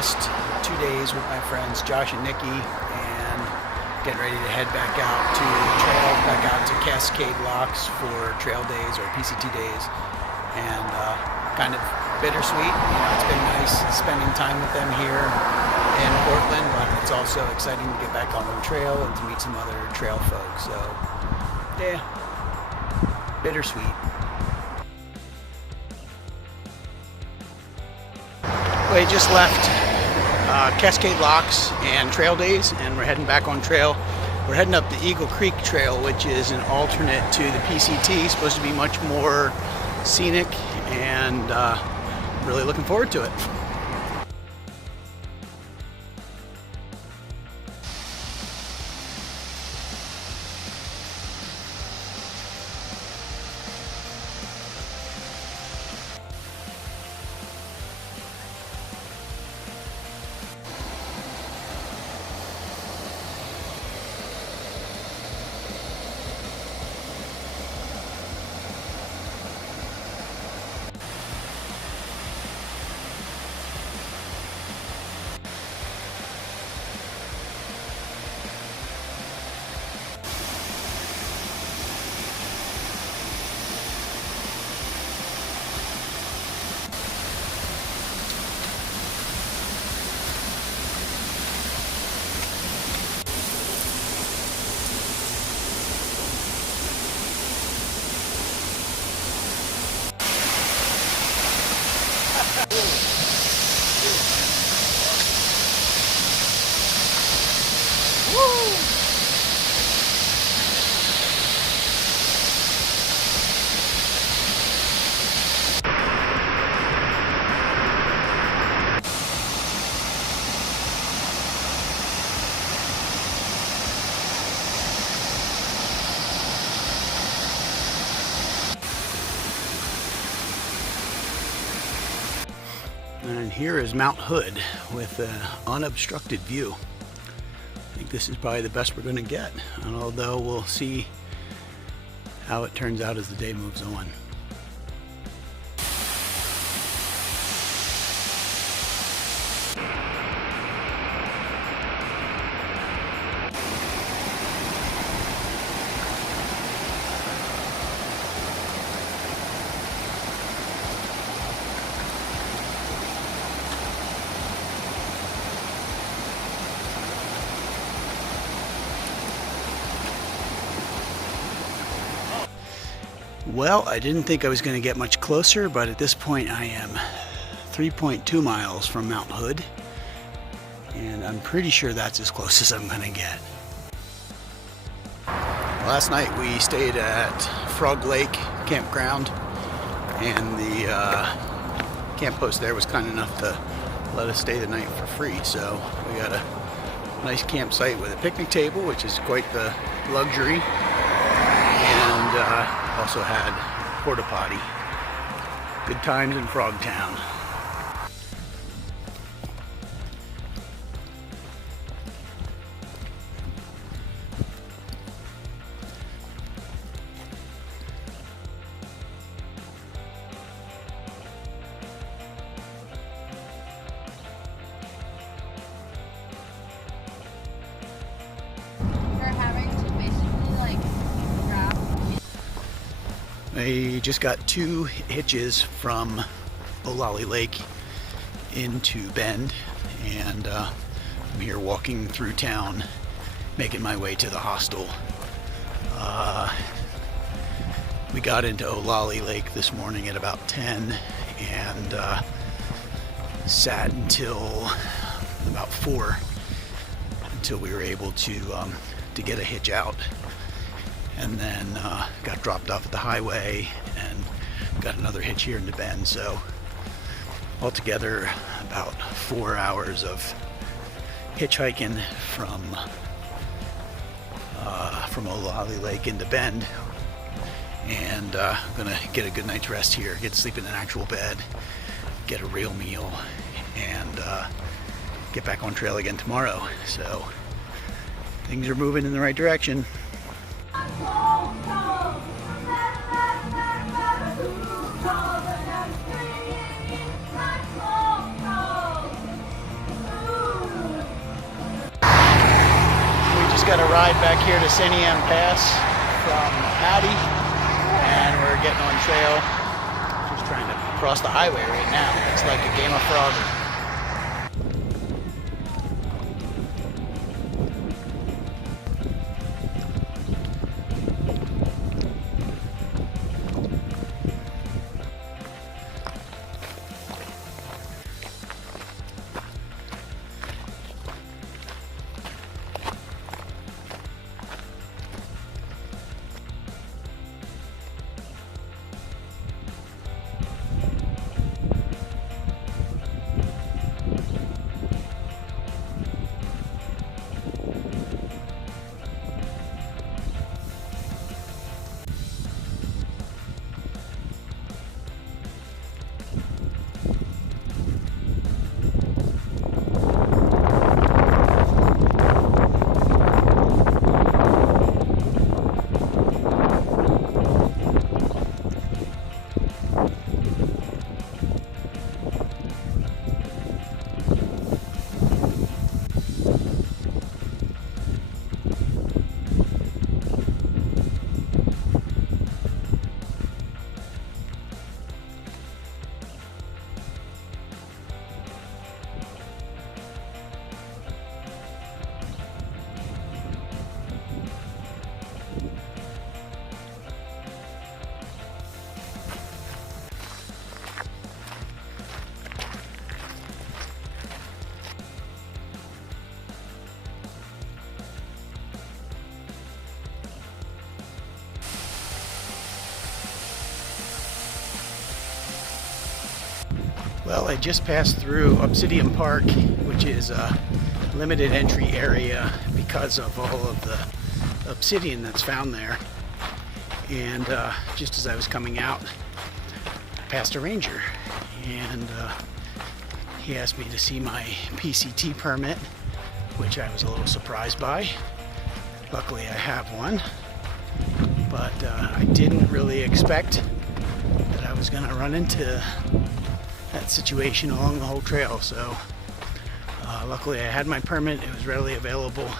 last 2 days with my friends Josh and Nikki, and getting ready to head back out to the trail, back out to Cascade locks for trail days or PCT days. And kind of bittersweet. You know, it's been nice spending time with them here in Portland, but it's also exciting to get back on the trail and to meet some other trail folks. So, yeah, bittersweet. We just left Cascade Locks and Trail Days, and we're heading back on trail. We're heading up the Eagle Creek Trail, which is an alternate to the PCT. Supposed to be much more scenic, and really looking forward to it. And here is Mount Hood with an unobstructed view. I think this is probably the best we're going to get, and although we'll see how it turns out as the day moves on. Well, I didn't think I was going to get much closer, but at this point I am 3.2 miles from Mount Hood, and I'm pretty sure that's as close as I'm going to get. Last night we stayed at Frog Lake Campground, and the camp host there was kind enough to let us stay the night for free. So we got a nice campsite with a picnic table, which is quite the luxury, and also had porta potty. Good times in Frogtown. I just got 2 hitches from Olali Lake into Bend, and I'm here walking through town, making my way to the hostel. We got into Olali Lake this morning at about 10 and sat until about 4 until we were able to get a hitch out. And then got dropped off at the highway and got another hitch here into Bend. So altogether about 4 hours of hitchhiking from Olali Lake into Bend, and I'm gonna get a good night's rest here, get to sleep in an actual bed, get a real meal, and get back on trail again tomorrow. So things are moving in the right direction. got a ride back here to St. Anne Pass from Maddie, and we're getting on trail. Just trying to cross the highway right now. It's like a game of Frogger. Well, I just passed through Obsidian Park, which is a limited entry area because of all of the obsidian that's found there. And just as I was coming out, I passed a ranger, and he asked me to see my PCT permit, which I was a little surprised by. Luckily I have one, but I didn't really expect that I was going to run into that situation along the whole trail. So luckily I had my permit, it was readily available.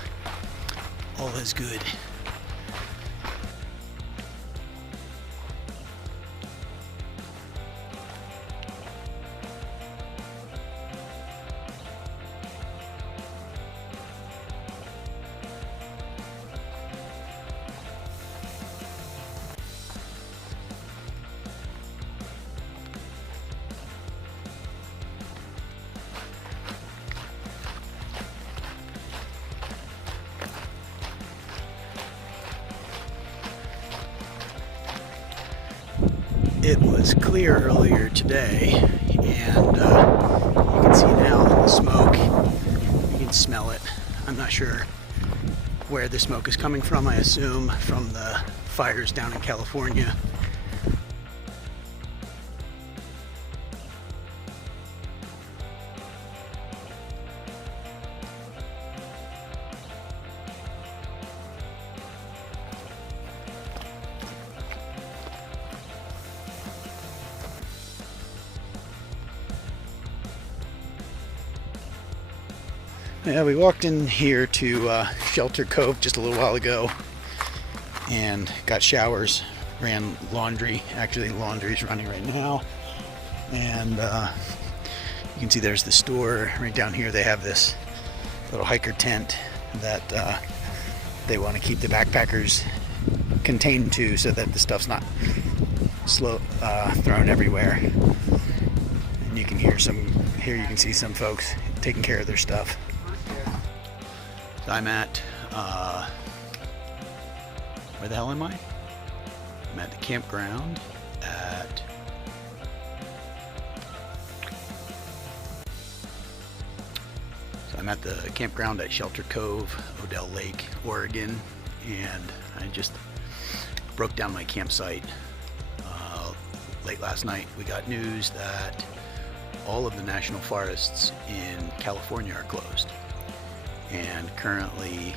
All is good. It was clear earlier today, and you can see now the smoke. You can smell it. I'm not sure where the smoke is coming from. I assume from the fires down in California. Yeah, we walked in here to Shelter Cove just a little while ago and got showers, ran laundry. Actually, laundry's running right now. And you can see there's the store right down here. They have this little hiker tent that they want to keep the backpackers contained to, so that the stuff's not thrown everywhere. And you can hear you can see some folks taking care of their stuff. I'm at, where the hell am I? I'm at the campground at Shelter Cove, Odell Lake, Oregon, and I just broke down my campsite late last night. We got news that all of the national forests in California are closed. And currently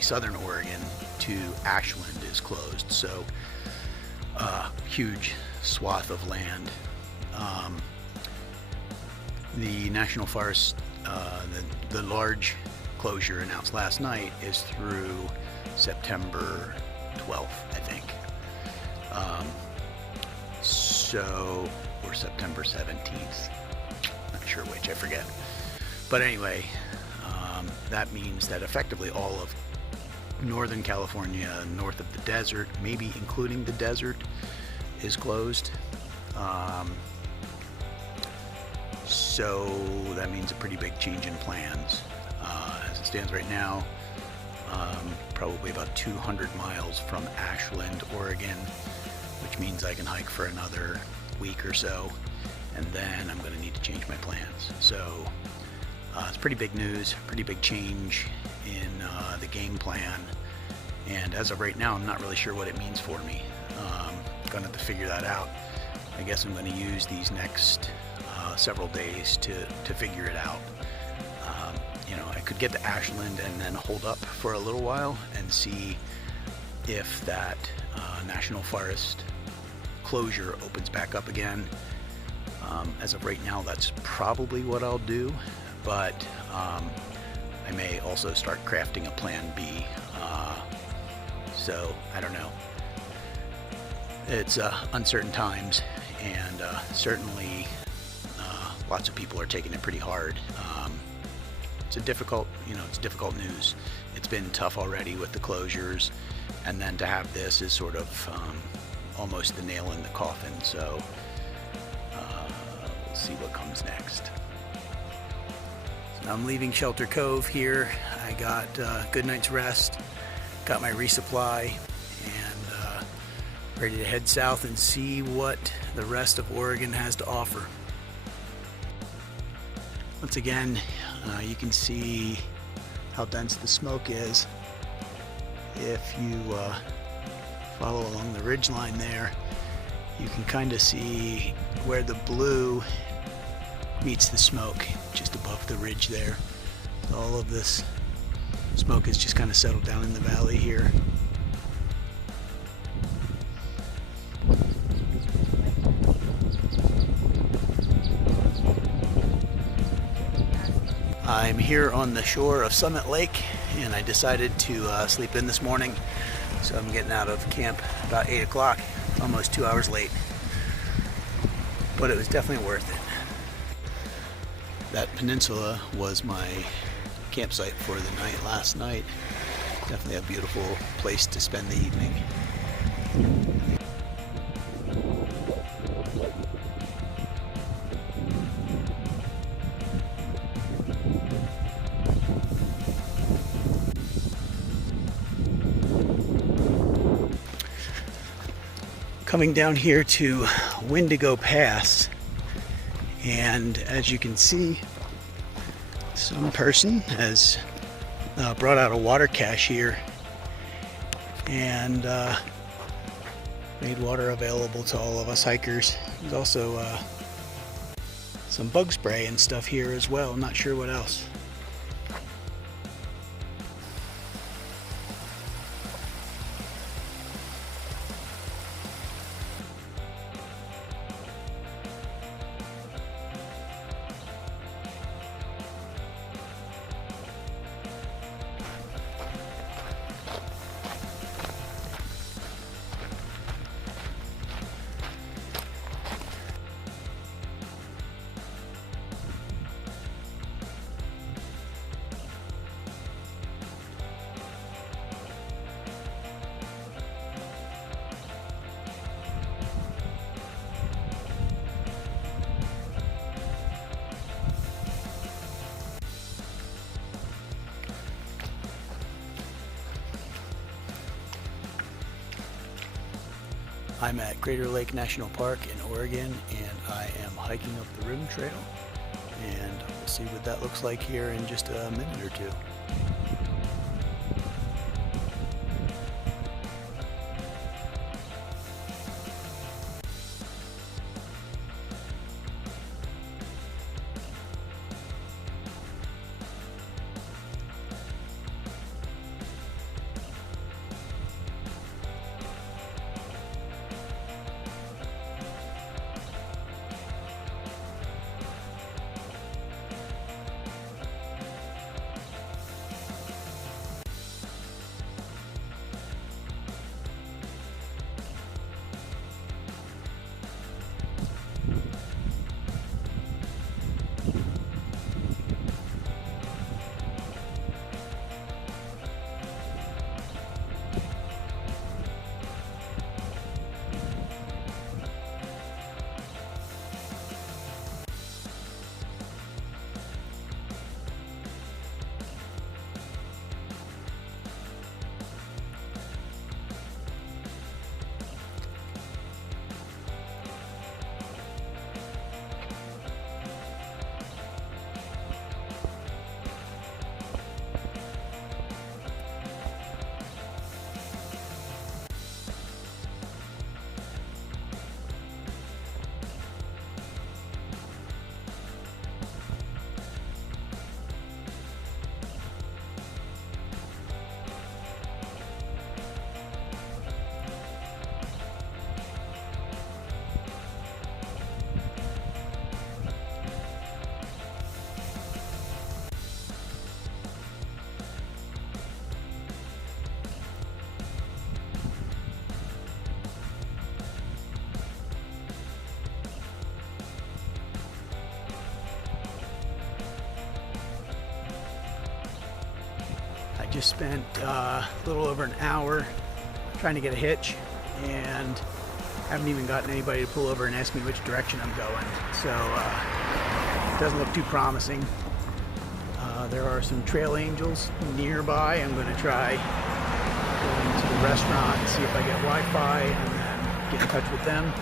Southern Oregon to Ashland is closed. So huge swath of land. The national forest, the large closure announced last night is through September 12th, I think. Or September 17th. Not sure which, I forget. But anyway, that means that effectively all of Northern California, north of the desert, maybe including the desert, is closed. So that means a pretty big change in plans. As it stands right now, probably about 200 miles from Ashland, Oregon, which means I can hike for another week or so, and then I'm going to need to change my plans. So it's pretty big news, pretty big change in the game plan, and as of right now, I'm not really sure what it means for me. Going to have to figure that out. I guess I'm going to use these next several days to figure it out. I could get to Ashland and then hold up for a little while and see if that national forest closure opens back up again. As of right now, that's probably what I'll do, but I may also start crafting a plan B. So I don't know. It's uncertain times, and certainly lots of people are taking it pretty hard. It's difficult news. It's been tough already with the closures, and then to have this is sort of almost the nail in the coffin. So we'll see what comes next. So I'm leaving Shelter Cove here. I got a good night's rest, got my resupply, and ready to head south and see what the rest of Oregon has to offer. Once again, you can see how dense the smoke is. If you follow along the ridge line there, you can kind of see where the blue meets the smoke, just above the ridge there. All of this smoke has just kind of settled down in the valley here. I'm here on the shore of Summit Lake, and I decided to sleep in this morning, so I'm getting out of camp about 8 o'clock, almost 2 hours late, but it was definitely worth it. That peninsula was my campsite for the night last night. Definitely a beautiful place to spend the evening. Coming down here to Wendigo Pass, and as you can see, some person has brought out a water cache here and made water available to all of us hikers. There's also some bug spray and stuff here as well. I'm not sure what else. I'm at Crater Lake National Park in Oregon, and I am hiking up the Rim Trail, and we'll see what that looks like here in just a minute or two. just spent a little over an hour trying to get a hitch, and haven't even gotten anybody to pull over and ask me which direction I'm going. So it doesn't look too promising. There are some trail angels nearby. I'm going to try going to the restaurant and see if I get Wi-Fi, and then get in touch with them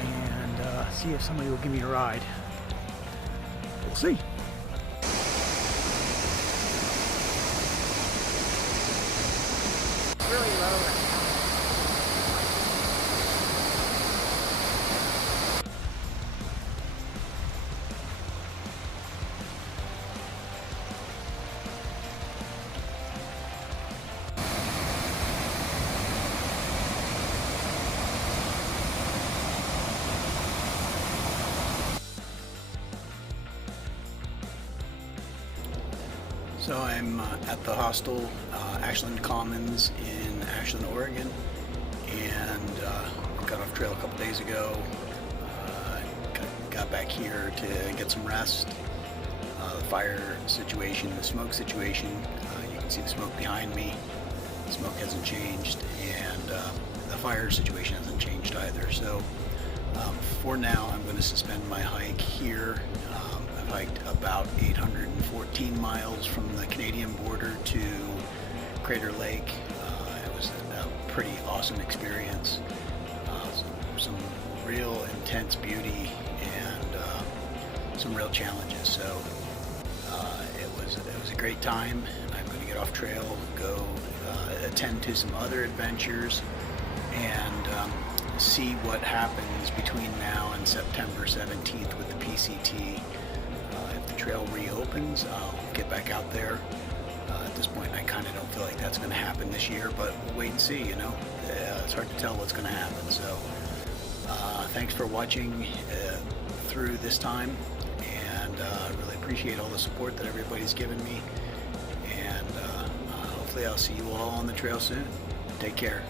and see if somebody will give me a ride. We'll see. Really low right now. So I'm at the hostel, Ashland Commons in Ashland, Oregon, and got off trail a couple days ago. Got back here to get some rest. The fire situation, the smoke situation, you can see the smoke behind me. The smoke hasn't changed, and the fire situation hasn't changed either. So for now, I'm going to suspend my hike here. I've hiked about 814 miles from the Canadian border to Crater Lake. It was a pretty awesome experience. Some real intense beauty and some real challenges. So it was a great time. I'm going to get off trail, go attend to some other adventures, and see what happens between now and September 17th with the PCT. If the trail reopens, I'll get back out there. At this point, I kind of don't feel like that's going to happen this year, but we'll wait and see, you know. It's hard to tell what's going to happen. So thanks for watching through this time, and I really appreciate all the support that everybody's given me, and hopefully I'll see you all on the trail soon. Take care.